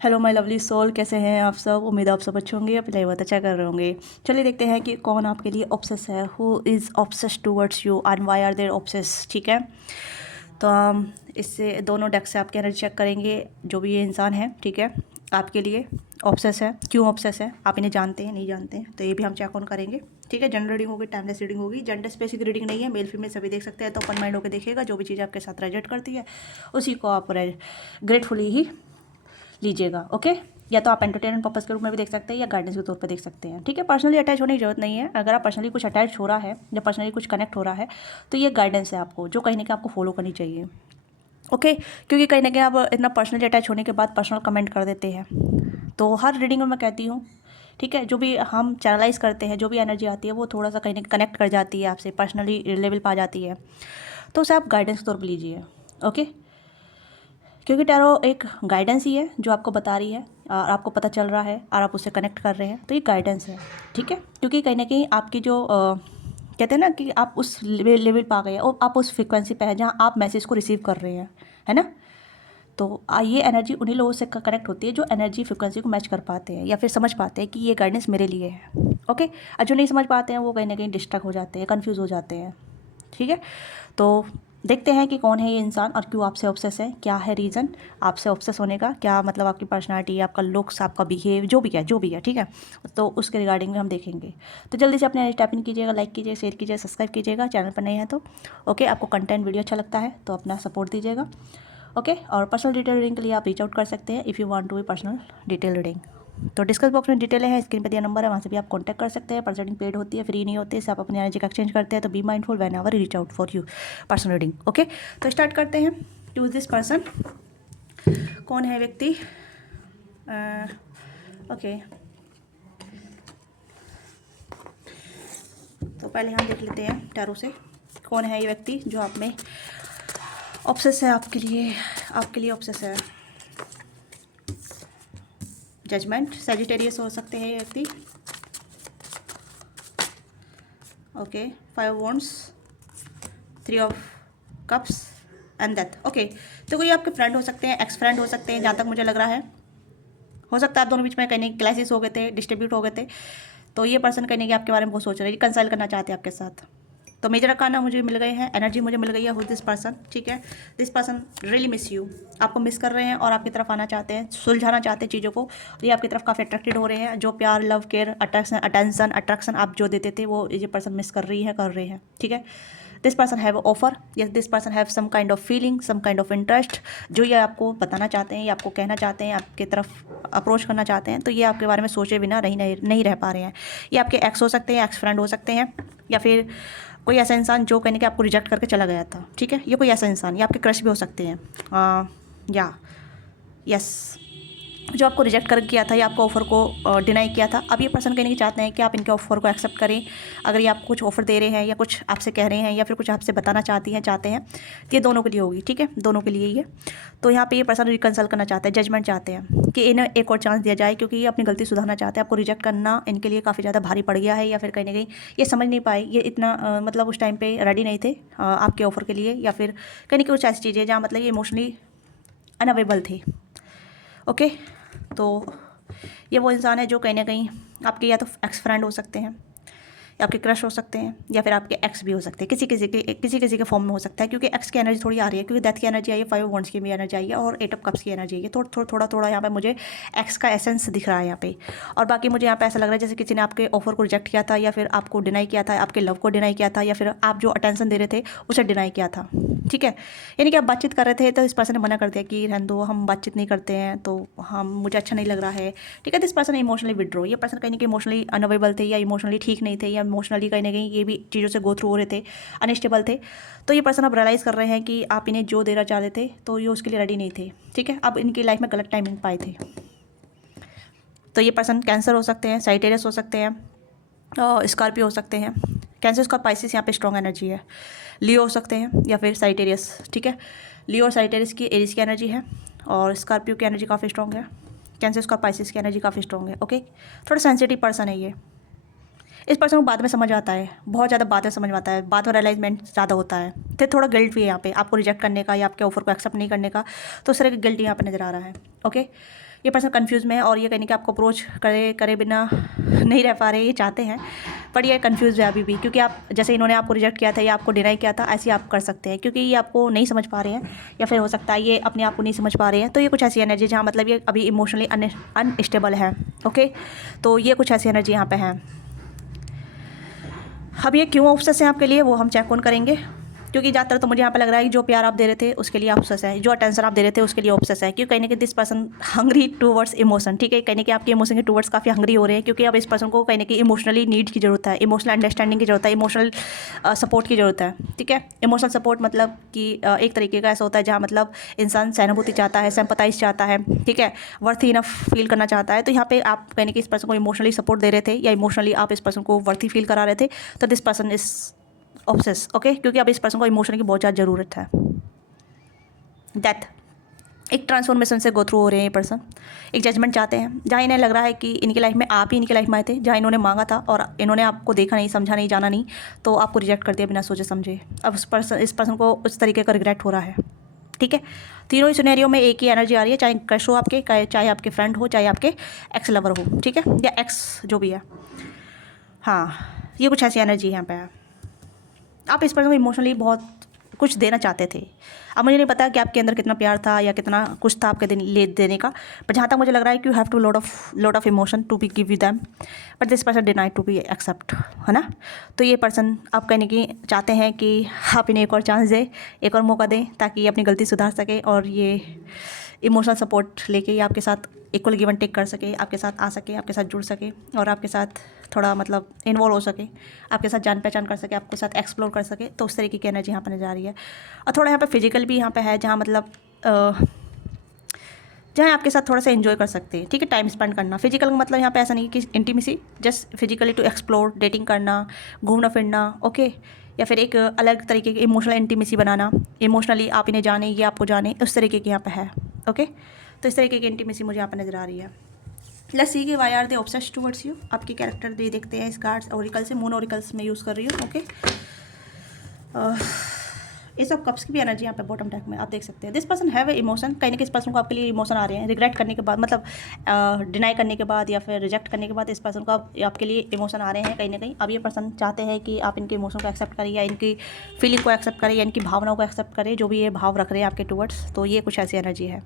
Hello my lovely soul, कैसे हैं आप सब। उम्मीद है आप सब अच्छे होंगे, अपनी बहुत अच्छा कर रहे होंगे। चलिए देखते हैं कि कौन आपके लिए ऑब्सेस है, who is obsess towards you and why are there obsess. ठीक है, तो हम इससे दोनों डेक से आपके एनर्जी चेक करेंगे। जो भी ये इंसान है, ठीक है, आपके लिए ऑब्सेस है, क्यों ऑब्सेस है, आप इन्हें जानते हैं नहीं जानते हैं, तो ये भी हम चेक ऑन करेंगे। ठीक है, जनरल रीडिंग होगी, टाइमलेस रीडिंग होगी, जेंडर स्पेसिफिक रीडिंग नहीं है, मेल फीमेल सभी देख सकते हैं। तो ओपन माइंड होकर देखिएगा, जो भी चीज़ आपके साथ रेजोनेट करती है उसी को आप ग्रेटफुली ही लीजिएगा। ओके, या तो आप एंटरटेनमेंट पर्पज़ के रूप में भी देख सकते हैं या गाइडेंस के तौर पर देख सकते हैं। ठीक है, पर्सनली अटैच होने की जरूरत नहीं है। अगर आप पर्सनली कुछ अटैच हो रहा है या पर्सनली कुछ कनेक्ट हो रहा है तो ये गाइडेंस है आपको, जो कहीं ना कहीं आपको फॉलो करनी चाहिए। ओके, क्योंकि कहीं ना कहीं आप इतना पर्सनली अटैच होने के बाद पर्सनल कमेंट कर देते हैं। तो हर रीडिंग में मैं कहती हूँ, ठीक है, जो भी हम चैनलाइज करते हैं, जो भी एनर्जी आती है वो थोड़ा सा कहीं ना कनेक्ट कर जाती है आपसे, पर्सनली लेवल पर आ जाती है, तो उसे आप गाइडेंस के तौर पर लीजिए। ओके, क्योंकि टैरो एक गाइडेंस ही है जो आपको बता रही है और आपको पता चल रहा है और आप उससे कनेक्ट कर रहे हैं, तो ये गाइडेंस है। ठीक है, क्योंकि कहीं ना कहीं आपकी जो कहते हैं ना कि आप उस लेवल पा गए और आप उस फ्रिक्वेंसी पे हैं जहाँ आप मैसेज को रिसीव कर रहे हैं, है ना। तो ये एनर्जी उन्हीं लोगों से कनेक्ट होती है जो एनर्जी फ्रिक्वेंसी को मैच कर पाते हैं या फिर समझ पाते हैं कि ये गाइडेंस मेरे लिए है। ओके, और जो नहीं समझ पाते हैं वो कहीं ना कहीं डिस्ट्रैक्ट हो जाते हैं, कन्फ्यूज़ हो जाते हैं। ठीक है, तो देखते हैं कि कौन है ये इंसान और क्यों आपसे ऑब्सेस है, क्या है रीज़न आपसे ऑब्सेस होने का, क्या मतलब आपकी पर्सनालिटी, आपका लुक्स, आपका बिहेव, जो भी है, ठीक है, तो उसके रिगार्डिंग में हम देखेंगे। तो जल्दी से अपने टैप इन कीजिएगा, लाइक कीजिए, शेयर कीजिए, सब्सक्राइब कीजिएगा चैनल पर नए हैं तो। ओके, आपको कंटेंट वीडियो अच्छा लगता है तो अपना सपोर्ट दीजिएगा। ओके, और पर्सनल डिटेल रीडिंग के लिए आप रीच आउट कर सकते हैं if you want to be personal detail reading. तो डिस्कस बॉक्स में डिटेल है, स्क्रीन पे दिया नंबर है, वहाँ से भी आप कांटेक्ट कर सकते हैं। पर्सनल पेड होती है, फ्री नहीं होती है, इससे आप अपनी एनर्जी का एक्सचेंज करते हैं। तो be mindful when ever reach out for you personal reading. Okay, तो स्टार्ट करते हैं। चूज दिस पर्सन, कौन है व्यक्ति। ओके, तो पहले हम देख लेते हैं टैरो से कौन है ये व्यक्ति जो आप में ऑब्सेस है, आपके लिए ऑब्सेस है। जजमेंट, सैजिटेरियस हो सकते हैं ये व्यक्ति। Okay, 5 wands, 3 of cups and death. Okay, तो कोई आपके फ्रेंड हो सकते हैं, एक्स फ्रेंड हो सकते हैं, जहाँ तक मुझे लग रहा है। हो सकता है आप दोनों बीच में कहीं क्लाइसिस हो गए थे, डिस्ट्रीब्यूट हो गए थे, तो ये पर्सन कहीं कि आपके बारे में बहुत सोच रहे हैं, कंसल्ट करना चाहते हैं आपके साथ। तो मेजर अरकाना मुझे मिल गए हैं, एनर्जी मुझे मिल गई है, हु दिस पर्सन। ठीक है, this person really miss you, आपको मिस कर रहे हैं और आपकी तरफ आना चाहते हैं, सुलझाना चाहते हैं चीज़ों को। ये आपकी तरफ काफ़ी अट्रैक्टेड हो रहे हैं। जो प्यार, लव, केयर, अटेंशन, अट्रैक्शन आप जो देते थे वो ये पर्सन मिस कर रहे हैं। ठीक है, this person have offer, yes this person have some kind of feeling, some kind of interest, जो ये आपको बताना चाहते हैं या आपको कहना चाहते हैं, आपके तरफ अप्रोच करना चाहते हैं। तो ये आपके बारे में सोचे बिना नहीं रह पा रहे हैं। ये आपके एक्स हो सकते हैं, एक्स फ्रेंड हो सकते हैं, या फिर कोई ऐसा इंसान जो कहने के आपको रिजेक्ट करके चला गया था। ठीक है, ये कोई ऐसा इंसान, ये आपके क्रश भी हो सकते हैं, या यस, जो आपको रिजेक्ट कर किया था या आपको ऑफ़र को डिनाई किया था। अब ये पर्सन कहने की चाहते हैं कि आप इनके ऑफ़र को एक्सेप्ट करें। अगर ये आपको कुछ ऑफ़र दे रहे हैं या कुछ आपसे कह रहे हैं या फिर कुछ आपसे बताना चाहते हैं, तो ये दोनों के लिए होगी। ठीक है, दोनों के लिए ही है। तो यहाँ पे ये पर्सन रिकंसल्ट करना चाहते हैं, जजमेंट चाहते हैं कि इन्हें एक और चांस दिया जाए, क्योंकि ये अपनी गलती सुधारना चाहते हैं। आपको रिजेक्ट करना इनके लिए काफ़ी ज़्यादा भारी पड़ गया है, या फिर कहीं ना कहीं ये समझ नहीं पाए, ये इतना मतलब उस टाइम पर रेडी नहीं थे आपके ऑफ़र के लिए, या फिर कहीं ना कहीं कुछ ऐसी चीज़ें जहाँ मतलब ये इमोशनली अनअवेलेबल थे। ओके, तो ये वो इंसान है जो कहीं ना कहीं आपके या तो एक्स फ्रेंड हो सकते हैं, या आपके क्रश हो सकते हैं, या फिर आपके एक्स भी हो सकते हैं, किसी के फॉर्म में हो सकता है। क्योंकि एक्स की एनर्जी थोड़ी आ रही है, क्योंकि डेथ की एनर्जी आई है, 5 वॉन्ड्स की भी एनर्जी आई है और 8 ऑफ कप्स की एनर्जी आई है। थोड़ा यहाँ पे मुझे एक्स का एसेंस दिख रहा है यहाँ पे। और बाकी मुझे यहाँ पे ऐसा लग रहा है जैसे किसी ने आपके ऑफर को रिजेक्ट किया था, या फिर आपको डिनाई किया था, आपके लव को डिनाई किया था, या फिर आप जो अटेंशन दे रहे थे उसे डिनाई किया था। ठीक है, यानी कि आप बातचीत कर रहे थे तो इस पर्सन ने मना कर दिया कि रहने दो, हम बातचीत नहीं करते हैं, तो हम मुझे अच्छा नहीं लग रहा है। ठीक है, दिस पर्सन इमोशनली विड्रॉ, ये पर्सन कहीं ना कहीं इमोशनली अनअवेलेबल थे, या इमोशनली ठीक नहीं थे, या इमोशनली कहीं ना कहीं ये भी चीज़ों से गो थ्रू हो रहे थे, अनस्टेबल थे। तो ये पर्सन अब रियलाइज़ कर रहे हैं कि आप इन्हें जो देना चाहते थे तो ये उसके लिए रेडी नहीं थे। ठीक है, अब इनकी लाइफ में गलत टाइमिंग पाए थे। तो ये पर्सन कैंसर हो सकते हैं, साइटेरियस हो सकते हैं, स्कॉर्पियो हो सकते हैं। कैंसर का पाइसिस यहाँ पे स्ट्रॉन्ग एनर्जी है। लियो हो सकते हैं या फिर साइटेरियस। ठीक है, लियो और साइटेरियस की एरिस की एनर्जी है, और स्कॉर्पियो की एनर्जी काफ़ी स्ट्रॉन्ग है। कैंसर का पाइसिस की एनर्जी काफ़ी स्ट्रॉन्ग है। ओके, थोड़ा सेंसिटिव पर्सन है ये। इस पर्सन को बाद में समझ आता है, बहुत ज़्यादा बाद में समझ में आता है, बाद में रियलाइजमेंट ज़्यादा होता है। फिर थोड़ा गिल्ट भी है यहाँ पे, आपको रिजेक्ट करने का या आपके ऑफर को एक्सेप्ट नहीं करने का, तो उस तरह का गिल्ट यहाँ पे नज़र आ रहा है। ओके, ये पर्सन कंफ्यूज में है और ये कहने कि आपको अप्रोच करे बिना नहीं रह पा रहे, ये चाहते हैं पर ये कंफ्यूज है अभी भी, क्योंकि आप जैसे इन्होंने आपको रिजेक्ट किया था या आपको डिनाई किया था, ऐसे आप कर सकते हैं क्योंकि ये आपको नहीं समझ पा रहे हैं या फिर हो सकता है ये अपने आप को नहीं समझ पा रहे हैं। तो ये कुछ ऐसी एनर्जी जहाँ मतलब ये अभी इमोशनली अनस्टेबल है। ओके, तो ये कुछ ऐसी एनर्जी यहाँ पे है। अब ये क्यों ऑब्सेस है आपके लिए वो हम चेक ऑन करेंगे, क्योंकि ज़्यादातर तो मुझे यहाँ पे लग रहा है कि जो प्यार आप दे रहे थे उसके लिए ऑब्सेस है, जो अटेंशन आप दे रहे थे उसके लिए ऑब्सेस है, क्योंकि कहीं ना this person hungry towards emotion. ठीक है, कहीं कि आपके इमोशन के टूवर्ड्स काफ़ी हंग्री हो रहे हैं, क्योंकि अब इस पर्सन को कहीं कि इमोशनली नीड की ज़रूरत है, इमोशनल अंडरस्टैंडिंग की ज़रूरत है, इमोशनल सपोर्ट की ज़रूरत है। ठीक है, इमोशनल सपोर्ट मतलब कि एक तरीके का ऐसा होता है जहाँ मतलब इंसान सहानुभूति चाहता है, सिंपैथाइज चाहता है, ठीक है, वर्थी इनफ फील करना चाहता है। तो यहाँ पे आप कहने कि इस पर्सन को इमोशनली सपोर्ट दे रहे थे या इमोशनली आप इस पर्सन को वर्थी फील करा रहे थे, तो this person is obsess. Okay, क्योंकि अब इस पर्सन को इमोशन की बहुत ज़्यादा ज़रूरत है। डेथ, एक ट्रांसफॉर्मेशन से गो थ्रू हो रहे हैं ये पर्सन, एक जजमेंट चाहते हैं जहाँ इन्हें लग रहा है कि इनकी लाइफ में आप ही इनकी लाइफ में आए थे, जहाँ इन्होंने मांगा था और इन्होंने आपको देखा नहीं, समझा नहीं, जाना नहीं, तो आपको रिजेक्ट कर दिया बिना सोचे समझे। अब इस पर्सन को उस तरीके का रिग्रेट हो रहा है। ठीक है, तीनों ही सिनेरियो में एक ही एनर्जी आ रही है, चाहे क्रश हो आपके, चाहे आपके फ्रेंड हो, चाहे आपके एक्स लवर हो, ठीक है, या एक्स जो भी है। हाँ, ये कुछ ऐसी एनर्जी यहाँ पे है। आप इस पर्सन को इमोशनली बहुत कुछ देना चाहते थे। अब मुझे नहीं पता कि आपके अंदर कितना प्यार था या कितना कुछ था आपके ले देने का, पर जहाँ तक मुझे लग रहा है कि you have to lot of emotion to be give you them, but this person denied to be accept, है ना। तो ये पर्सन आप कहने की चाहते हैं कि आप इन्हें एक और चांस दें, एक और मौका दें, ताकि ये अपनी गलती सुधार सके और ये इमोशनल सपोर्ट लेके ये आपके साथ इक्वल गिव एंड टेक कर सके, आपके साथ आ सके, आपके साथ जुड़ सके और आपके साथ थोड़ा मतलब इन्वॉल्व हो सके, आपके साथ जान पहचान कर सके, आपके साथ एक्सप्लोर कर सके। तो उस तरीके की एनर्जी यहाँ पर नजर आ रही है। और थोड़ा यहाँ पे फिजिकल भी यहाँ पे है, जहाँ मतलब जहाँ आपके साथ थोड़ा सा एंजॉय कर सकते हैं। ठीक है, टाइम स्पेंड करना। फिजिकल का मतलब यहाँ पे ऐसा नहीं कि intimacy, just physically to explore, dating करना, घूमना फिरना, ओके, या फिर एक अलग तरीके की इमोशनल इंटीमेसी बनाना, इमोशनली आप इन्हें जाने, ये आपको जाने, उस तरीके की यहाँ पे है। ओके, तो इस तरीके की इंटीमेसी मुझे यहाँ पे नज़र आ रही है। लेट्स सी कि why are they obsessed towards you. आपके कैरेक्टर भी देखते हैं इस कार्ड्स ओरिकल से, मून ओरिकल्स में यूज़ कर रही हूँ। ओके, एस ऑफ कप्स की भी एनर्जी यहाँ पे बॉटम डेक में आप देख सकते हैं। This person have a emotion, कहीं ना किसी पर्सन को आपके लिए इमोशन आ रहे हैं रिग्रेट करने के बाद, मतलब डिनाई करने के बाद या फिर रिजेक्ट करने के बाद इस पर्सन को आपके लिए इमोशन आ रहे हैं कहीं ना कहीं। अब ये पर्सन चाहते हैं कि आप इनके इमोशन को एक्सेप्ट करें या इनकी फीलिंग को एक्सेप्ट करें या इनकी भावनाओं को एक्सेप्ट करें, जो भी ये भाव रख रहे हैं आपके टुवर्ड्स। तो ये कुछ ऐसी एनर्जी है,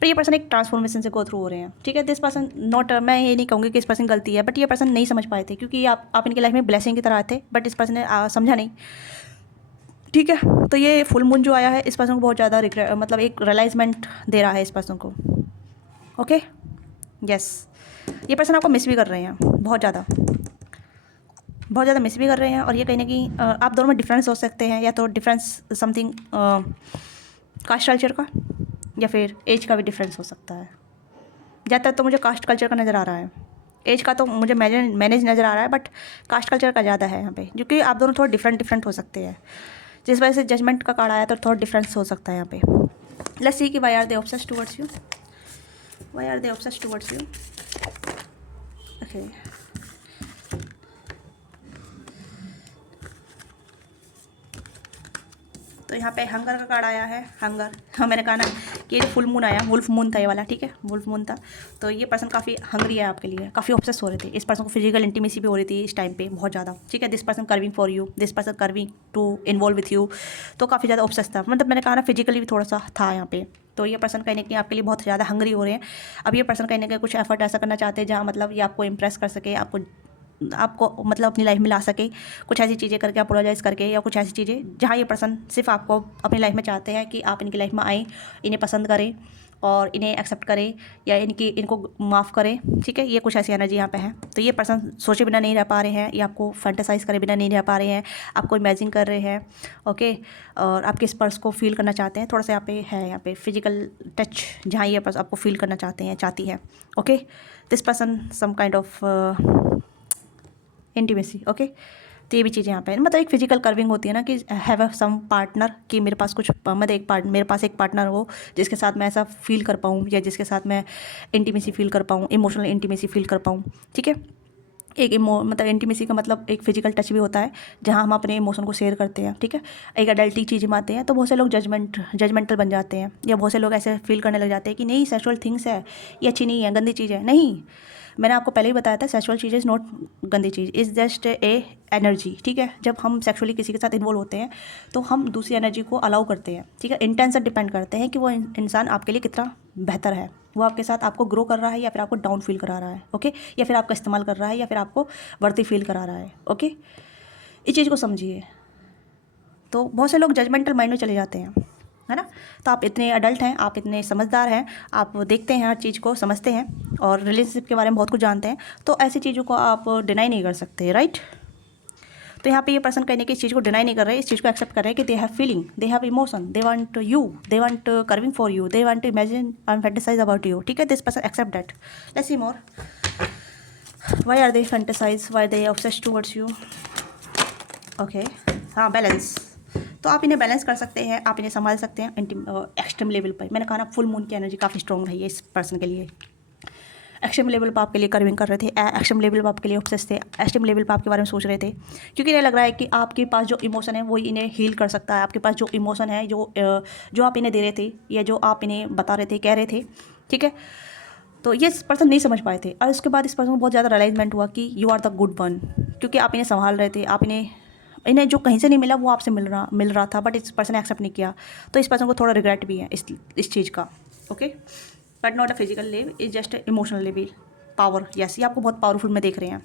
पर ये पर्सन एक ट्रांसफॉर्मेशन से गो थ्रू हो रहे हैं। ठीक है, दिस पर्सन नॉट, मैं ये नहीं कहूँगी कि इस पर्सन गलती है, बट ये पर्सन नहीं समझ पाए थे, क्योंकि आप इनकी लाइफ में ब्लेसिंग की तरह आए थे, बट इस पर्सन ने समझा नहीं। ठीक है, तो ये फुल मून जो आया है इस पर्सन को बहुत ज़्यादा रिग्रेट, मतलब एक रियलाइजमेंट दे रहा है इस पर्सन को। ओके, यस, ये पर्सन आपको मिस भी कर रहे हैं, बहुत ज़्यादा मिस भी कर रहे हैं। और ये कहीं ना कहीं आप दोनों में डिफरेंस हो सकते हैं, या तो डिफरेंस समथिंग कास्ट कल्चर का या फिर एज का भी डिफरेंस हो सकता है। ज़्यादातर तो मुझे कास्ट कल्चर का नज़र आ रहा है, एज का तो मुझे मैनेज नज़र आ रहा है, बट कास्ट कल्चर का ज़्यादा है यहाँ पे, क्योंकि आप दोनों थोड़ा डिफरेंट हो सकते हैं, जिस वजह से जजमेंट का कार्ड आया तो थोड़ा डिफरेंस हो सकता है यहाँ पे। लेट्स सी कि why are they obsessed towards you, why are they obsessed towards you. Okay, तो यहाँ पे हंगर का कार्ड आया है, हंगर। हाँ, मैंने कहा ना कि ये फुल मून आया, वुल्फ मून था ये वाला, ठीक है, वुल्फ मून था। तो ये पर्सन काफ़ी हंग्री है आपके लिए, काफ़ी ऑब्सेस हो रहे थे। इस पर्सन को फिजिकल इंटीमेसी भी हो रही थी इस टाइम पे बहुत ज़्यादा। ठीक है, this person craving for you, this person craving to involve with you, तो काफ़ी ज़्यादा ऑब्सेस था। मतलब मैंने कहा ना फिजिकली भी थोड़ा सा था यहाँ पे। तो ये पर्सन कहीं ना कहीं आपके लिए बहुत ज़्यादा हंग्री हो रहे हैं। अब ये पर्सन कहीं ना कहीं कुछ एफर्ट ऐसा करना चाहते हैं जहाँ मतलब ये आपको इम्प्रेस कर सके, आपको मतलब अपनी लाइफ में ला सके, कुछ ऐसी चीज़ें करके, अपोलोजाइज़ करके, या कुछ ऐसी चीज़ें जहाँ ये पर्सन सिर्फ आपको अपनी लाइफ में चाहते हैं कि आप इनकी लाइफ में आएँ, इन्हें पसंद करें और इन्हें एक्सेप्ट करें या इनको माफ़ करें। ठीक है, ये कुछ ऐसी एनर्जी यहाँ पे है। तो ये पर्सन सोचे बिना नहीं रह पा रहे हैं, या आपको फैंटेसाइज़ करे बिना नहीं रह पा रहे हैं, आपको इमेजिन कर रहे हैं। ओके, और आपके स्पर्श को फील करना चाहते हैं। थोड़ा सा यहाँ पे है, यहाँ पे फिजिकल टच जहाँ ये पर्सन आपको फील करना चाहते हैं, चाहती है। Okay, this person some kind of intimacy. Okay, तो ये भी चीज़ें यहाँ पे मतलब एक फिजिकल कर्विंग होती है ना कि हैव अ सम पार्टनर, कि मेरे पास कुछ मतलब मेरे पास एक पार्टनर हो जिसके साथ मैं ऐसा फील कर पाऊँ, या जिसके साथ मैं इंटीमेसी फील कर पाऊँ, इमोशनल इंटीमेसी फील कर पाऊँ। ठीक है, एक मतलब इंटीमेसी का मतलब एक फिजिकल टच भी होता है जहाँ हम अपने इमोशन को शेयर करते हैं, ठीक है। एक अडल्टी चीज़ में आते हैं तो बहुत से लोग जजमेंटल बन जाते हैं, या बहुत से लोग ऐसे फील करने लग जाते हैं कि नहीं सेक्सुअल थिंग्स है ये अच्छी नहीं है, गंदी चीज़ है। नहीं, मैंने आपको पहले ही बताया था सेक्सुअल चीज़ इज़ नॉट गंदी चीज़, इज़ जस्ट ए एनर्जी, ठीक है। जब हम सेक्सुअली किसी के साथ इन्वॉल्व होते हैं तो हम दूसरी एनर्जी को अलाउ करते हैं, ठीक है। इंटेंशन डिपेंड करते हैं कि वो इंसान आपके लिए कितना बेहतर है, वो आपके साथ आपको ग्रो कर रहा है या फिर आपको डाउन फील करा रहा है, ओके, या फिर आपका इस्तेमाल कर रहा है या फिर आपको वर्दी फील करा रहा है, ओके। इस चीज़ को समझिए। तो बहुत से लोग जजमेंटल माइंड में चले जाते हैं, है ना। तो आप इतने अडल्ट हैं, आप इतने समझदार हैं, आप देखते हैं हर चीज़ को, समझते हैं और रिलेशनशिप के बारे में बहुत कुछ जानते हैं, तो ऐसी चीज़ों को आप डिनाई नहीं कर सकते, राइट। तो यहाँ पे ये पर्सन कहने की इस चीज़ को डिनाई नहीं कर रहे, इस चीज़ को एक्सेप्ट कर रहे हैं कि they have feeling, they have emotion, they want you, they want craving for you, they want to imagine and fantasize about you, ठीक है। This person accept that. Let's see more, why are they fantasize, why they obsessed towards you, okay. हाँ, balance. तो आप इन्हें balance कर सकते हैं, आप इन्हें संभाल सकते हैं एक्सट्रीम लेवल पर। मैंने कहा ना फुल मून की एनर्जी काफ़ी स्ट्रॉन्ग रही है इस पर्सन के लिए। एक्सट्रीम लेवल पर आपके लिए कर्विंग कर रहे थे, एक्सट्रीम लेवल पर आपके लिए ऑब्सेस थे, एक्सट्रीम लेवल पर आपके बारे में सोच रहे थे, क्योंकि इन्हें लग रहा है कि आपके पास जो इमोशन है वो इन्हें हील कर सकता है। आपके पास जो इमोशन है, जो आप इन्हें दे रहे थे या जो आप इन्हें बता रहे थे, कह रहे थे, ठीक है। तो ये पर्सन नहीं समझ पाए थे, और उसके बाद इस पर्सन को बहुत ज़्यादा रियलाइजमेंट हुआ कि you are the good one, क्योंकि आप इन्हें संभाल रहे थे, आप इन्हें जो कहीं से नहीं मिला वो आपसे मिल रहा था, बट इस पर्सन ने एक्सेप्ट नहीं किया। तो इस पर्सन को थोड़ा रिग्रेट भी है इस चीज़ का, okay. But not a physical level, is just emotional level, power, yes, ये आपको बहुत पावरफुल में देख रहे हैं।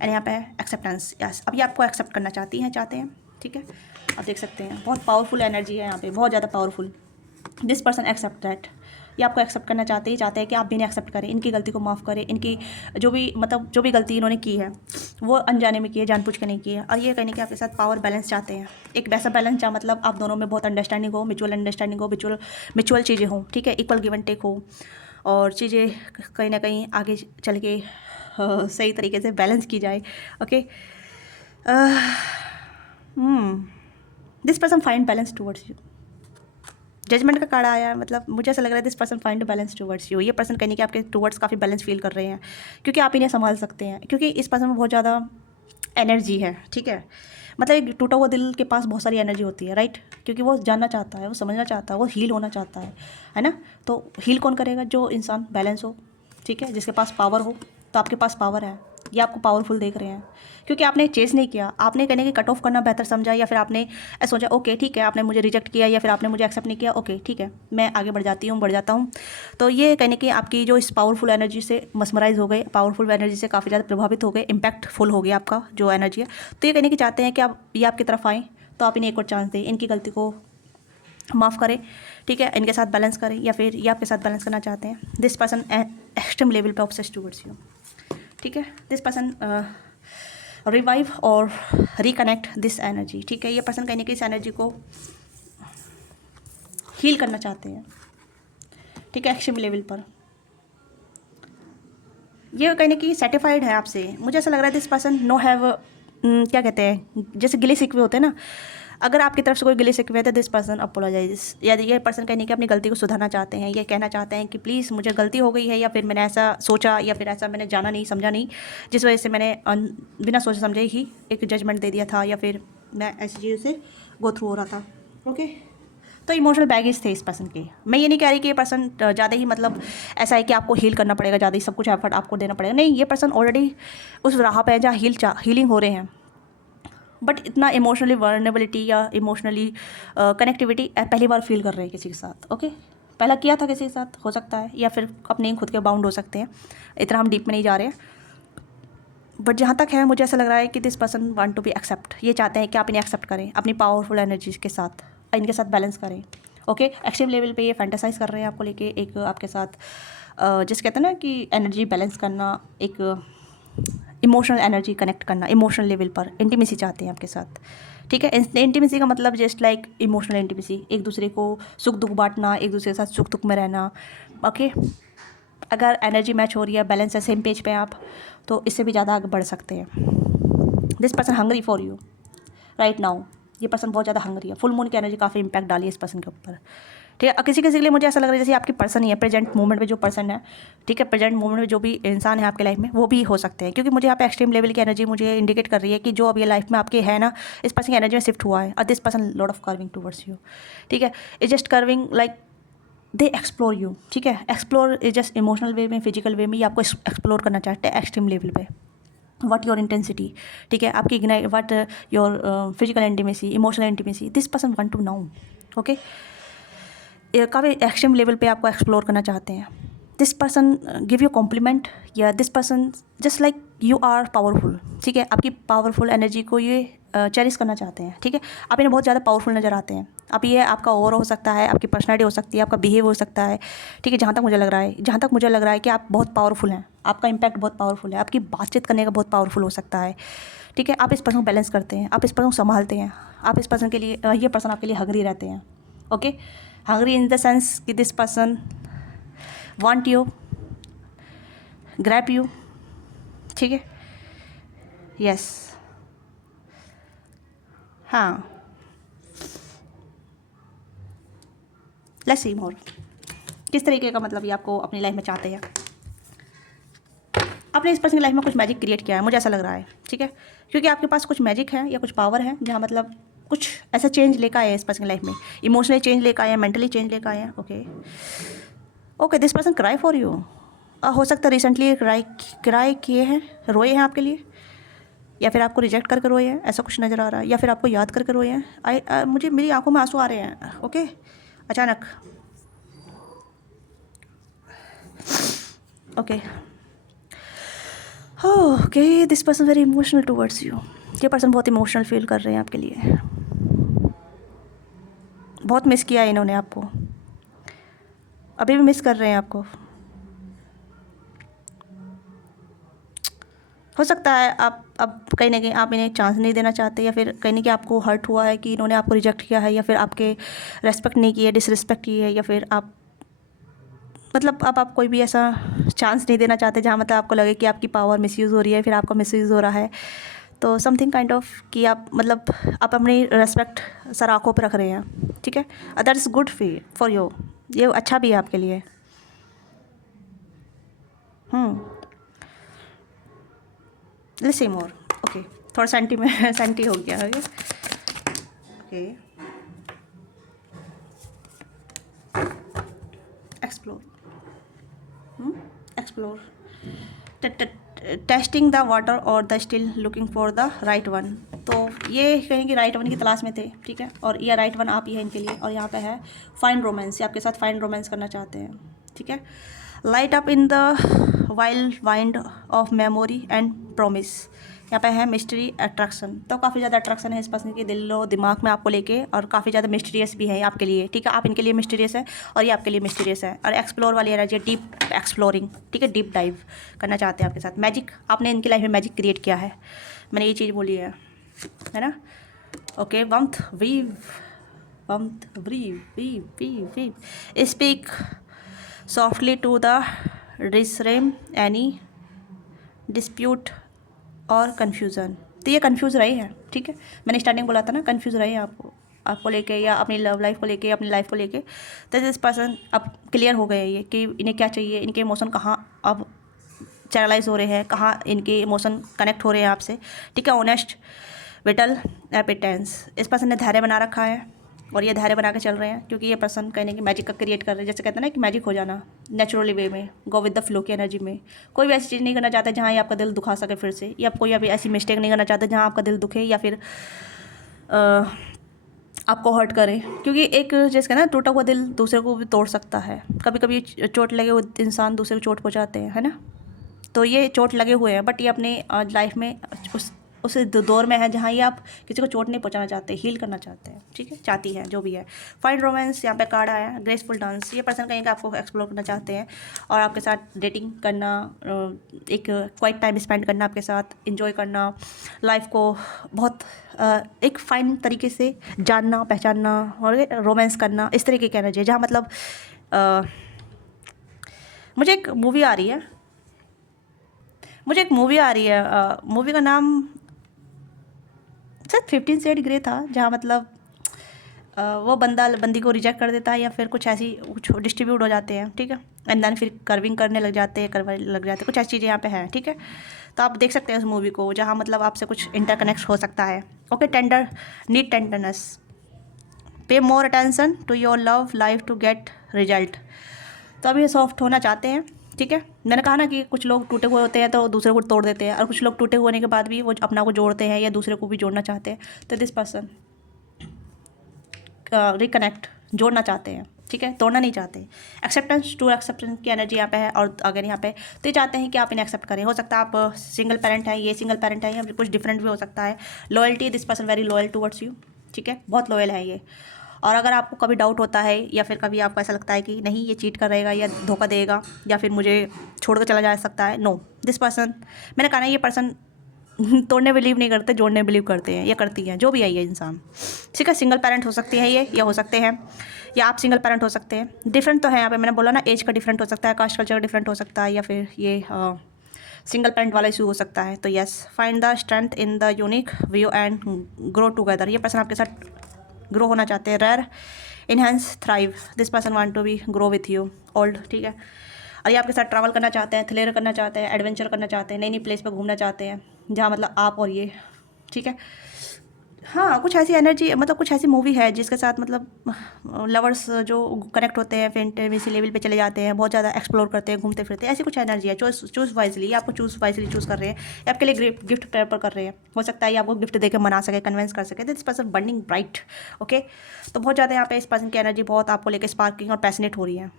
एंड यहाँ पे है एक्सेप्टेंस, यस, अब ये आपको एक्सेप्ट करना चाहते हैं, ठीक है। आप देख सकते हैं बहुत पावरफुल एनर्जी है यहाँ पे, बहुत ज़्यादा powerful. This person accept that, ये आपको एक्सेप्ट करना चाहते हैं कि आप भी इन्हें एक्सेप्ट करें, इनकी गलती को माफ़ करें, इनकी जो भी गलती इन्होंने की है वो अनजाने में की है, जानबूझ के नहीं की है। और ये कहने कि आपके साथ पावर बैलेंस चाहते हैं, एक वैसा बैलेंस जहाँ मतलब आप दोनों में बहुत अंडरस्टैंडिंग हो, म्यूचुअल अंडरस्टैंडिंग हो, म्यूचुअल चीज़ें हों, ठीक है, इक्वल गिव एंड टेक हो, और चीज़ें कहीं ना कहीं आगे चल के सही तरीके से बैलेंस की जाए, okay. This person find balance towards you, judgement का कार्ड आया है, मतलब मुझे ऐसा लग रहा है this person find balance towards you. ये पर्सन कहने कि आपके टुवर्ड्स काफ़ी बैलेंस फील कर रहे हैं, क्योंकि आप इन्हें संभाल सकते हैं, क्योंकि इस पर्सन में बहुत ज़्यादा एनर्जी है, ठीक है। मतलब एक टूटा हुआ दिल के पास बहुत सारी एनर्जी होती है, राइट, क्योंकि वो जानना चाहता है, वो समझना चाहता है, वो हील होना चाहता है ना। तो हील कौन करेगा? जो इंसान बैलेंस हो, ठीक है, जिसके पास पावर हो। तो आपके पास पावर है, ये आपको पावरफुल देख रहे हैं, क्योंकि आपने चेस नहीं किया, आपने कहने की कट ऑफ करना बेहतर समझा, या फिर आपने सोचा ओके ठीक है, आपने मुझे रिजेक्ट किया या फिर आपने मुझे एक्सेप्ट नहीं किया, ओके ठीक है, मैं आगे बढ़ जाता हूँ। तो ये कहने की आपकी जो इस पावरफुल एनर्जी से मस्मराइज हो गए, पावरफुल एनर्जी से काफ़ी ज़्यादा प्रभावित हो गए, इम्पैक्टफुल हो गया आपका जो एनर्जी है। तो ये कहने की चाहते हैं कि आप ये आपकी तरफ आएँ, तो आप इन्हें एक और चांस दें, इनकी गलती को माफ़ करें, ठीक है, इनके साथ बैलेंस करें, या फिर ये आपके साथ बैलेंस करना चाहते हैं। दिस पर्सन एक्सट्रीम लेवल पे ऑब्सेस्ड टुवर्ड्स यू, ठीक है। दिस पर्सन रिवाइव और रिकनेक्ट दिस एनर्जी, ठीक है। ये पर्सन कहने की इस एनर्जी को हील करना चाहते हैं, ठीक है, एक्सट्रीम लेवल पर। ये कहने की सेटिस्फाइड है आपसे। मुझे ऐसा लग रहा है दिस पर्सन नो हैव क्या कहते हैं, जैसे गिले शिकवे होते हैं ना, अगर आपकी तरफ से कोई गिले शिकवे है तो दिस पर्सन अपोलोजाइज, या ये पर्सन कहने की अपनी गलती को सुधारना चाहते हैं, ये कहना चाहते हैं कि प्लीज़ मुझे गलती हो गई है, या फिर मैंने ऐसा सोचा या फिर ऐसा मैंने जाना नहीं समझा नहीं, जिस वजह से मैंने बिना सोचे समझे ही एक जजमेंट दे दिया था, या फिर मैं ऐसी चीज़ों से गो थ्रू हो रहा था, ओके। तो इमोशनल बैगेज थे इस पर्सन के। मैं ये नहीं कह रही कि ये पर्सन ज़्यादा ही मतलब ऐसा है कि आपको हील करना पड़ेगा, ज़्यादा ही सब कुछ एफर्ट आपको देना पड़ेगा, नहीं, ये पर्सन ऑलरेडी उस राह पे है जहाँ हीलिंग हो रहे हैं, बट इतना इमोशनली वर्नेबिलिटी या इमोशनली कनेक्टिविटी पहली बार फील कर रहे हैं किसी के साथ, ओके। पहला किया था किसी के साथ, हो सकता है, या फिर अपने खुद के बाउंड हो सकते हैं, इतना हम डीप में नहीं जा रहे हैं। बट जहाँ तक है मुझे ऐसा लग रहा है कि this person want to be accept, ये चाहते हैं कि आप इन्हें एक्सेप्ट करें अपनी पावरफुल एनर्जी के साथ, इनके साथ बैलेंस करें, ओके। एक्सट्रीम लेवल पे ये फैंटेसाइज कर रहे हैं आपको लेके, एक आपके साथ जिस कहते हैं ना कि एनर्जी बैलेंस करना, एक इमोशनल एनर्जी कनेक्ट करना, इमोशनल लेवल पर इंटीमेसी चाहते हैं आपके साथ, ठीक है। इंटीमेसी का मतलब जस्ट लाइक इमोशनल इंटीमेसी, एक दूसरे को सुख दुख बांटना, एक दूसरे के साथ सुख दुख में रहना, ओके। अगर एनर्जी मैच हो रही है, बैलेंस है, सेम पेज पे आप, तो इससे भी ज़्यादा आगे बढ़ सकते हैं। This person hungry for you right now, ये पर्सन बहुत ज़्यादा हंग्री है। फुल मून की एनर्जी काफ़ी इंपैक्ट डाली है इस पर्सन के ऊपर, ठीक है। किसी किसी के लिए मुझे ऐसा लग रहा है जैसे आपकी पर्सन ही है, प्रेजेंट मोमेंट में जो पर्सन है, ठीक है, प्रेजेंट मोमेंट में जो भी इंसान है आपके लाइफ में, वो भी हो सकते हैं, क्योंकि मुझे यहाँ पे एक्सट्रीम लेवल की एनर्जी मुझे इंडिकेट कर रही है कि जो अब ये लाइफ में आपके है ना, इस पर्सन की एनर्जी में शिफ्ट हुआ है, और this person lot of curving towards you, ठीक है। Is just curving like they explore you, ठीक है। एक्सप्लोर इज जस्ट इमोशनल वे में, फिजिकल वे में, ये आपको एक्सप्लोर करना चाहते हैं एक्सट्रीम लेवल पे। वट योर इंटेंसिटी, ठीक है, आपकी what your physical intimacy, emotional intimacy, this person want to know, okay. काफ़ी एक्सट्रीम लेवल पे आपको एक्सप्लोर करना चाहते हैं। This person give you compliment, या this person just like you are powerful, ठीक है। आपकी पावरफुल एनर्जी को ये चेरिश करना चाहते हैं, ठीक है। आप इन्हें बहुत ज़्यादा पावरफुल नज़र आते हैं। अब ये आपका ओवर हो सकता है, आपकी पर्सनैलिटी हो सकती है, आपका बिहेव हो सकता है, ठीक है। जहाँ तक मुझे लग रहा है कि आप बहुत पावरफुल हैं, आपका इम्पैक्ट बहुत पावरफुल है, आपकी बातचीत करने का बहुत पावरफुल हो सकता है, ठीक है। आप इस पर्सन को बैलेंस करते हैं, आप इस पर्सन को संभालते हैं, आप इस पर्सन के लिए ये पर्सन आपके लिए हंगरी रहते हैं, okay. Hungry in the sense कि this person want you, grab you, ठीक है, यस, हाँ। लेट्स सी मोर, किस तरीके का मतलब ये आपको अपनी लाइफ में चाहते हैं। आपने इस पर्सन की लाइफ में कुछ मैजिक क्रिएट किया है, मुझे ऐसा लग रहा है, ठीक है, क्योंकि आपके पास कुछ मैजिक है या कुछ पावर है, जहाँ मतलब कुछ ऐसा चेंज लेकर आए हैं इस पर्सन की लाइफ में। इमोशनली चेंज लेकर आए हैं, मेंटली चेंज लेकर आए हैं, okay. Okay, this person cry for you, हो सकता है रिसेंटली क्राई किए हैं, रोए हैं आपके लिए, या फिर आपको रिजेक्ट करके रोए हैं, ऐसा कुछ नज़र आ रहा है, या फिर आपको याद करके रोए हैं। मुझे मेरी आंखों में आंसू आ रहे हैं, ओके, अचानक, okay. Okay, this person very emotional towards you, ये पर्सन बहुत इमोशनल फील कर रहे हैं आपके लिए, बहुत मिस किया है इन्होंने आपको, अभी भी मिस कर रहे हैं आपको। हो सकता है आप अब कहीं ना कहीं आप इन्हें चांस नहीं देना चाहते, या फिर कहीं ना कहीं आपको हर्ट हुआ है कि इन्होंने आपको रिजेक्ट किया है, या फिर आपके रेस्पेक्ट नहीं की है, डिसरिस्पेक्ट की है, या फिर आप मतलब अब आप कोई भी ऐसा चांस नहीं देना चाहते जहाँ मतलब आपको लगे कि आपकी पावर मिसयूज़ हो रही है, फिर आपका मिसयूज़ हो रहा है। तो समथिंग काइंड ऑफ कि आप मतलब आप अपनी रेस्पेक्ट सर आँखों पर रख रहे हैं, ठीक है। That is good for you, ये अच्छा भी है आपके लिए। लेट्स सी मोर, ओके, थोड़ा सेंटी में सेंटी हो गया है, okay. Explore, explore, testing the water और the still looking for the right one. तो ये कहीं कि राइट वन की तलाश में थे, ठीक है, और ये राइट वन आप ही है इनके लिए, और यहाँ पे है फाइंड रोमांस, ये आपके साथ फाइंड रोमांस करना चाहते हैं, ठीक है। Light up in the wild wind of memory and promise, यहाँ पे है मिस्ट्री अट्रैक्शन। तो काफ़ी ज़्यादा अट्रैक्शन है इस पर्सन के दिल और दिमाग में आपको लेके, और काफ़ी ज़्यादा मिस्टीरियस भी है आपके लिए, ठीक है। आप इनके लिए मिस्टीरियस है और ये आपके लिए मिस्टीरियस है, और एक्सप्लोर वाली एनर्जी, डीप एक्सप्लोरिंग, ठीक है, डीप डाइव करना चाहते हैं आपके साथ। मैजिक, आपने इनकी लाइफ में मैजिक क्रिएट किया है, मैंने ये चीज़ बोली है ना, ओके। वम्थ वीव, वम्थ वीव वीव वीव वीव, speak softly to the disarm any dispute और कन्फ्यूज़न। तो ये कन्फ्यूज़ रहे हैं, ठीक है, मैंने स्टार्टिंग बोला था ना, कन्फ्यूज़ रहे हैं आपको लेके, या अपनी लव लाइफ को लेके, अपनी लाइफ को लेके। तो दिस पर्सन अब क्लियर हो गए ये कि इन्हें क्या चाहिए, इनके इमोशन कहाँ अब चैनलाइज हो रहे हैं, कहाँ इनके इमोशन कनेक्ट हो रहे हैं आपसे, ठीक है। ऑनेस्ट विटल एपिटेंस, इस पर्सन ने धैर्य बना रखा है, और ये धैर्य बना के चल रहे हैं, क्योंकि ये पर्सन कहने की मैजिक का क्रिएट कर रहे हैं, जैसे कहते हैं ना कि मैजिक हो जाना नेचुरली वे में, गो विद द फ्लो की एनर्जी में। कोई भी ऐसी चीज़ नहीं करना चाहते जहाँ ये आपका दिल दुखा सके फिर से, या कोई अभी ऐसी मिस्टेक नहीं करना चाहते जहाँ आपका दिल दुखे, या फिर आपको हर्ट करे, क्योंकि एक जैसे ना टूटा हुआ दिल दूसरे को भी तोड़ सकता है, कभी कभी चोट लगे हुए इंसान दूसरे को चोट पहुँचाते हैं, है ना। तो ये चोट लगे हुए हैं, बट ये अपने लाइफ में उस दौर में है जहाँ ये आप किसी को चोट नहीं पहुंचाना चाहते, हील करना चाहते हैं, ठीक है, चाहती है जो भी है। फाइंड रोमांस, यहाँ पे कार्ड आया है, ग्रेसफुल डांस, ये पर्सन कहीं का आपको एक्सप्लोर करना चाहते हैं, और आपके साथ डेटिंग करना, एक क्वाइट टाइम स्पेंड करना आपके साथ, इंजॉय करना लाइफ को, बहुत एक फाइन तरीके से जानना पहचानना और रोमांस करना, इस तरीके की एनर्जी है, जहाँ मतलब मुझे एक मूवी आ रही है, मूवी का नाम शायद 15 शेड ग्रे था, जहाँ मतलब वो बंदी को रिजेक्ट कर देता है या फिर कुछ ऐसी कुछ डिस्ट्रीब्यूट हो जाते हैं, ठीक है। एंड देन फिर कर्विंग करने लग जाते हैं, कुछ ऐसी चीज़ें यहाँ पे हैं, ठीक है। तो आप देख सकते हैं उस मूवी को जहाँ मतलब आपसे कुछ इंटरकनेक्ट हो सकता है। Okay, tender, need tenderness, pay more attention to your love life to get result. तो अब ये सॉफ्ट होना चाहते हैं, ठीक है। मैंने कहा ना कि कुछ लोग टूटे हुए होते हैं तो दूसरे को तोड़ देते हैं, और कुछ लोग टूटे होने के बाद भी वो अपना को जोड़ते हैं या दूसरे को भी जोड़ना चाहते हैं। तो दिस पर्सन रिकनेक्ट, जोड़ना चाहते हैं, ठीक है, तोड़ना नहीं चाहते। एक्सेप्टेंस, टू एक्सेप्टेंस की एनर्जी यहाँ पे है। और अगर यहाँ पे तो ये चाहते हैं कि आप इन्हें एक्सेप्ट करें। हो सकता है आप सिंगल पेरेंट है, ये सिंगल पेरेंट है, या कुछ डिफरेंट भी हो सकता है। Loyalty, this person very loyal towards you, ठीक है, बहुत लॉयल है ये। और अगर आपको कभी डाउट होता है या फिर कभी आपको ऐसा लगता है कि नहीं ये चीट कर रहेगा या धोखा देगा या फिर मुझे छोड़ कर चला जा सकता है, नो, दिस पर्सन, मैंने कहा ना ये पर्सन तोड़ने बिलीव नहीं करते, जोड़ने बिलीव करते हैं, ये करती है, जो भी है ये इंसान, ठीक है। सिंगल पेरेंट हो सकती है ये, या हो सकते हैं, या आप सिंगल पेरेंट हो सकते हैं। डिफरेंट तो है यहाँ पे, मैंने बोला ना, एज का डिफरेंट हो सकता है, कास्ट कल्चर डिफरेंट हो सकता है, या फिर ये सिंगल पेरेंट वाला इशू हो सकता है। तो yes, find the strength in the unique view and grow together. ये पर्सन आपके साथ ग्रो होना चाहते हैं। Rare, enhance, thrive, this person want to be grow with you, old, ठीक है। और ये आपके साथ ट्रैवल करना चाहते हैं, थ्रिलर करना चाहते हैं, एडवेंचर करना चाहते हैं, नई नई प्लेस पर घूमना चाहते हैं जहाँ मतलब आप और ये, ठीक है। हाँ, कुछ ऐसी एनर्जी, मतलब कुछ ऐसी मूवी है जिसके साथ मतलब लवर्स जो कनेक्ट होते हैं, फैंटेसी लेवल पे चले जाते हैं, बहुत ज़्यादा एक्सप्लोर करते हैं, घूमते फिरते हैं, ऐसी कुछ एनर्जी है। चूज़ वाइजली, आपको वाइजली चूज़ कर रहे हैं, ये आपके लिए गिफ्ट प्रेफर कर रहे हैं। हो सकता है ये आपको गिफ्ट देकर मना सके, कन्विंस कर सके। This person burning bright, okay. तो बहुत ज़्यादा यहाँ पे इस पर्सन की एनर्जी बहुत आपको लेकर स्पार्किंग और पैशनेट हो रही है।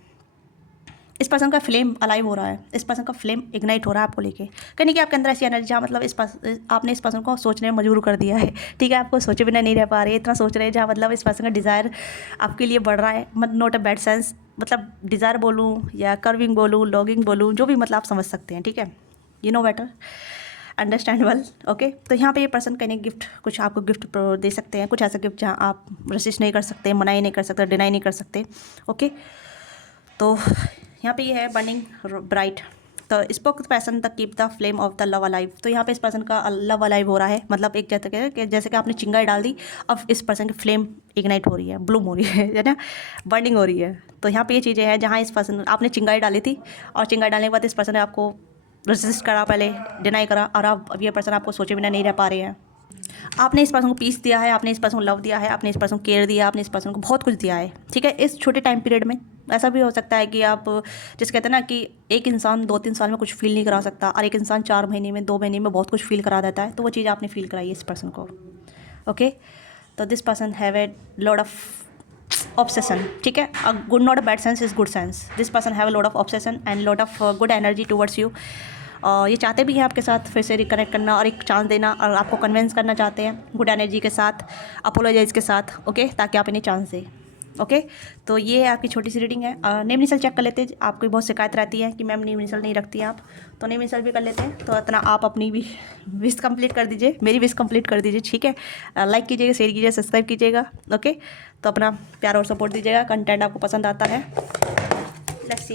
इस पर्सन का फ्लेम अलाइव हो रहा है, इस पर्सन का फ्लेम इग्नाइट हो रहा है आपको लेके। कहीं कि आपके अंदर ऐसी एनर्जी जहाँ मतलब आपने इस पर्सन को सोचने में मजबूर कर दिया है, ठीक है। आपको सोचे बिना नहीं रह पा रहे, इतना सोच रहे हैं जहाँ मतलब इस पर्सन का डिज़ायर आपके लिए बढ़ रहा है। मतलब नॉट अ बैड सेंस, मतलब डिज़ायर बोलूँ या कर्विंग बोलूँ, लॉगिंग बोलूँ, जो भी मतलब आप समझ सकते हैं, ठीक है। You know better, understandable, okay. तो यहाँ पे ये पर्सन कहीं गिफ्ट, कुछ आपको गिफ्ट दे सकते हैं, कुछ ऐसा गिफ्ट जहाँ आप रेसिस्ट नहीं कर सकते, मनाही नहीं कर सकते, डिनाई नहीं कर सकते, ओके। तो यहाँ पे ये है बर्निंग ब्राइट। तो spoke person the keep the flame of the love alive. तो यहाँ पे इस पर्सन का लव अलाइव हो रहा है, मतलब एक जैसे कि आपने चिंगारी डाल दी, अब इस पर्सन की फ्लेम इग्नाइट हो रही है, ब्लूम हो रही है ना, बर्निंग हो रही है। तो यहाँ पे ये चीज़ें हैं जहाँ इस पर्सन, आपने चिंगारी डाली थी और चिंगारी डालने के बाद इस पर्सन ने आपको रेजिस्ट करा, पहले डिनाई करा, और अब ये पर्सन आपको सोचे बिना नहीं रह पा रहे हैं। आपने इस पर्सन को पीस दिया है, आपने इस पर्सन को लव दिया है, आपने इस पर्सन को केयर दिया, आपने इस पर्सन को बहुत कुछ दिया है, ठीक है। इस छोटे टाइम पीरियड में ऐसा भी हो सकता है कि आप, जिस कहते हैं ना कि एक इंसान 2-3 साल में कुछ फील नहीं करा सकता, और एक इंसान 4 महीने में, 2 महीने में बहुत कुछ फील करा देता है। तो वो चीज़ आपने फील कराई है इस पर्सन को, ओके। तो this person have a lot of obsession, ठीक है। Good, not a bad sense, is good sense. This person have a lot of obsession and lot of good energy towards you. और ये चाहते भी हैं आपके साथ फिर से रिकनेक्ट करना और एक चांस देना, और आपको कन्विंस करना चाहते हैं गुड एनर्जी के साथ, अपोलोजाइज के साथ, ओके, ताकि आप इन्हें चांस दें, ओके। तो ये आपकी छोटी सी रीडिंग है। नेम इनिशियल चेक कर लेते हैं। आपको बहुत शिकायत रहती है कि मैम नेम इनिशियल नहीं रखती आप, तो नेम इनिशियल भी कर लेते हैं। तो इतना आप अपनी भी विश कंप्लीट कर दीजिए, मेरी विश कंप्लीट कर दीजिए, ठीक है। लाइक कीजिएगा, शेयर कीजिएगा, सब्सक्राइब कीजिएगा, ओके। तो अपना प्यार और सपोर्ट दीजिएगा, कंटेंट आपको पसंद आता है। लेट्स सी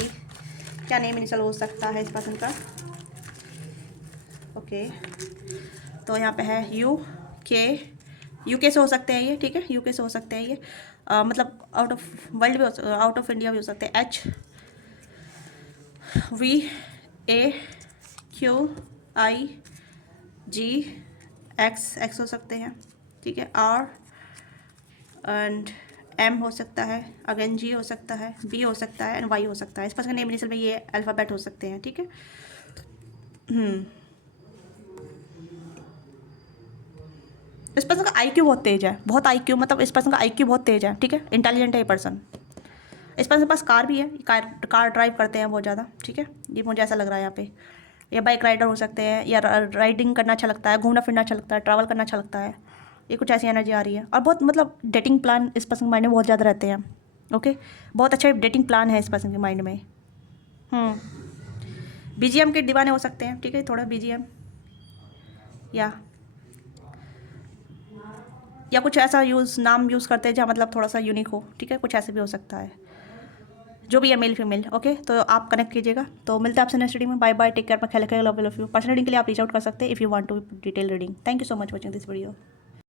क्या नेम इनिशियल हो सकता है इस पर्सन का, ओके। तो यहाँ पे है यूके से हो सकते हैं ये, ठीक है, यूके से हो सकते हैं ये, मतलब आउट ऑफ वर्ल्ड भी, आउट ऑफ इंडिया भी हो सकते हैं। HVAQIGX हो सकते हैं, ठीक है। R एंड M हो सकता है, अगेन G हो सकता है, B हो सकता है, एंड Y हो सकता है। इस पर्सन नेम इनिशियल में ये अल्फ़ाबेट हो सकते हैं, ठीक है। इस पर्सन का IQ बहुत तेज है, बहुत IQ, मतलब इस पर्सन का IQ बहुत तेज है, ठीक है, इंटेलिजेंट है ये पर्सन। इस पर्सन के पास कार भी है, कार ड्राइव करते हैं बहुत ज़्यादा, ठीक है। ये मुझे ऐसा लग रहा है यहाँ पे, या बाइक राइडर हो सकते हैं, या राइडिंग करना अच्छा लगता है, घूमना फिरना अच्छा लगता है, ट्रैवल करना अच्छा लगता है। ये कुछ ऐसी एनर्जी आ रही है। और बहुत मतलब डेटिंग प्लान इस पर्सन के माइंड में बहुत ज़्यादा रहते हैं, ओके। बहुत अच्छा डेटिंग प्लान है इस पर्सन के माइंड में। BGM के दीवाने हो सकते हैं, ठीक है, थोड़ा BGM या कुछ ऐसा नाम यूज़ करते हैं जहाँ मतलब थोड़ा सा यूनिक हो, ठीक है, कुछ ऐसे भी हो सकता है, जो भी है, मेल फीमेल, ओके। तो आप कनेक्ट कीजिएगा। तो मिलते हैं आपसे नेक्स्ट रीडिंग में। बाय बाय, टेक केयर, मैं ख्याल रखिएगा, लव यू। पर्सनल रीडिंग के लिए आप रीच आउट कर सकते हैं if you want to detail reading. Thank you so much watching this video.